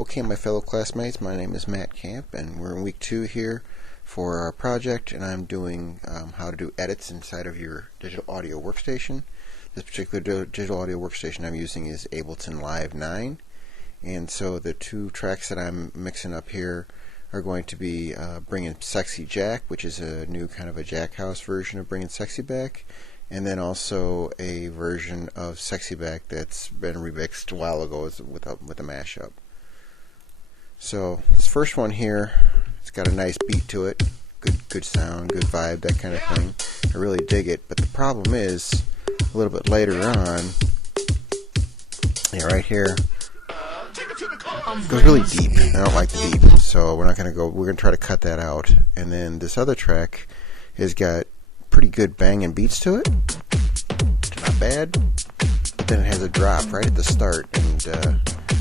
Okay, my fellow classmates, my name is Matt Camp, and we're in week 2 here for our project, and I'm doing how to do edits inside of your digital audio workstation. This particular digital audio workstation I'm using is Ableton Live 9, and so the two tracks that I'm mixing up here are going to be Bringing Sexy Jack, which is a new kind of a Jack House version of Bringing Sexy back, and then also a version of Sexy Back that's been remixed a while ago with a mashup. So this first one here, it's got a nice beat to it, good sound, good vibe, that kind of thing. I really dig it, but the problem is a little bit later on, right here, it goes really deep. I don't like the deep, so we're going to try to cut that out. And then this other track has got pretty good banging beats to it. Not bad. But then it has a drop right at the start, and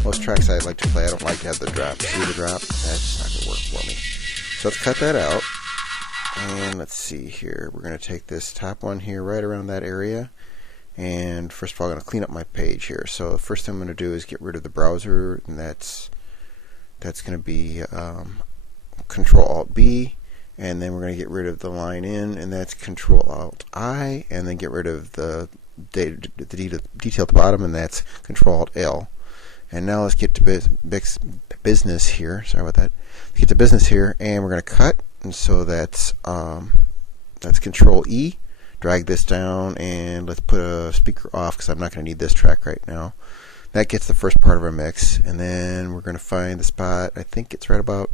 most tracks I like to play, I don't like to have the drop. See the drop? That's not going to work for me. So let's cut that out. And let's see here. We're going to take this top one here right around that area. And first of all, I'm going to clean up my page here. So the first thing I'm going to do is get rid of the browser, and that's going to be Control-Alt-B. And then we're going to get rid of the line in, and that's Control-Alt-I. And then get rid of the detail at the bottom, and that's Control-Alt-L. And now let's get to business here. Sorry about that. Let's get to business here, and we're going to cut. And so that's Control-E. Drag this down, and let's put a speaker off because I'm not going to need this track right now. That gets the first part of our mix, and then we're going to find the spot. I think it's right about,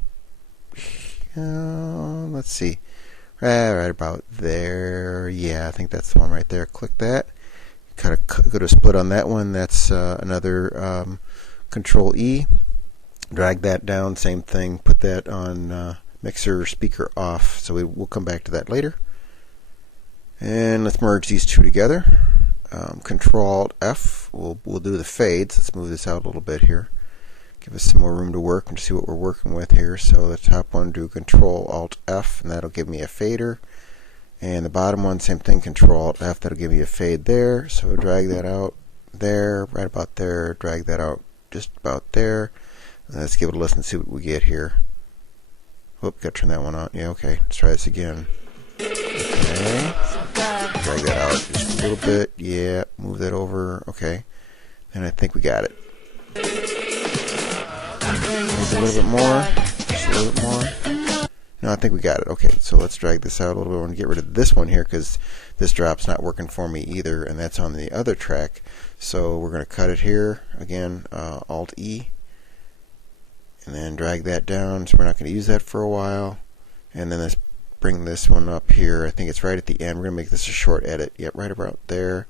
let's see, right about there. Yeah, I think that's the one right there. Click that. Kind of go to split on that one. That's another Control-E. Drag that down, same thing. Put that on mixer speaker off. So we'll come back to that later. And let's merge these two together. Control-Alt-F. We'll do the fades. Let's move this out a little bit here. Give us some more room to work and see what we're working with here. So the top one, do Control-Alt-F, and that'll give me a fader. And the bottom one, same thing, Control-Alt-F. That'll give me a fade there. So drag that out there, right about there. Drag that out just about there. And let's give it a listen and see what we get here. Whoop, got to turn that one on. Yeah, okay. Let's try this again. Okay. Drag that out just a little bit. Yeah, move that over. Okay. And I think we got it. Maybe a little bit more. Just a little bit more. No, I think we got it. Okay, so let's drag this out a little bit. I want to get rid of this one here because this drop's not working for me either, and that's on the other track. So we're going to cut it here. Again, Alt-E. And then drag that down. So we're not going to use that for a while. And then let's bring this one up here. I think it's right at the end. We're going to make this a short edit. Yep, right about there.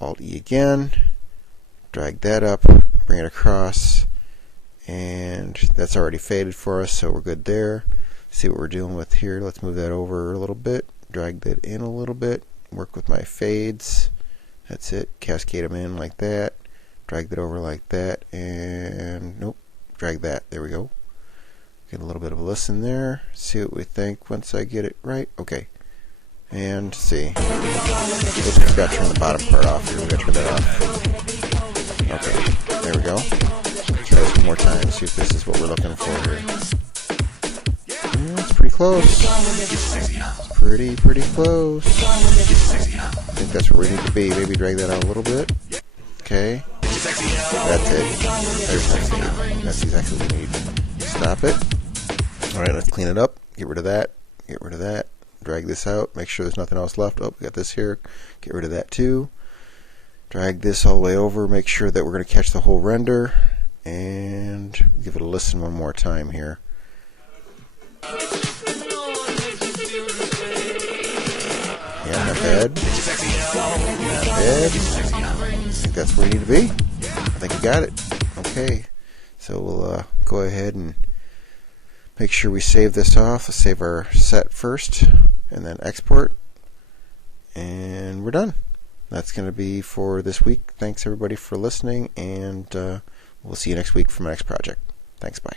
Alt-E again. Drag that up. Bring it across. And that's already faded for us, so we're good there. See what we're dealing with here. Let's move that over a little bit. Drag that in a little bit. Work with my fades. That's it. Cascade them in like that. Drag that over like that. And nope. Drag that. There we go. Get a little bit of a listen there. See what we think once I get it right. Okay. And see. Oops, I forgot to turn the bottom part off here. We got to turn that off. Okay. There we go. Try this one more time. See if this is what we're looking for here. Yeah, it's pretty close. It's pretty close. I think that's where we need to be. Maybe drag that out a little bit. Okay. That's it. There's sexy. That's exactly what we need. Stop it. Alright, let's clean it up. Get rid of that. Get rid of that. Drag this out. Make sure there's nothing else left. Oh, we got this here. Get rid of that too. Drag this all the way over. Make sure that we're going to catch the whole render. And give it a listen one more time here. Yeah, not bad. Not bad. I think that's where you need to be. I think you got it. Okay. So we'll go ahead and make sure we save this off. Let's save our set first and then export. And we're done. That's going to be for this week. Thanks everybody for listening, and we'll see you next week for my next project. Thanks, bye.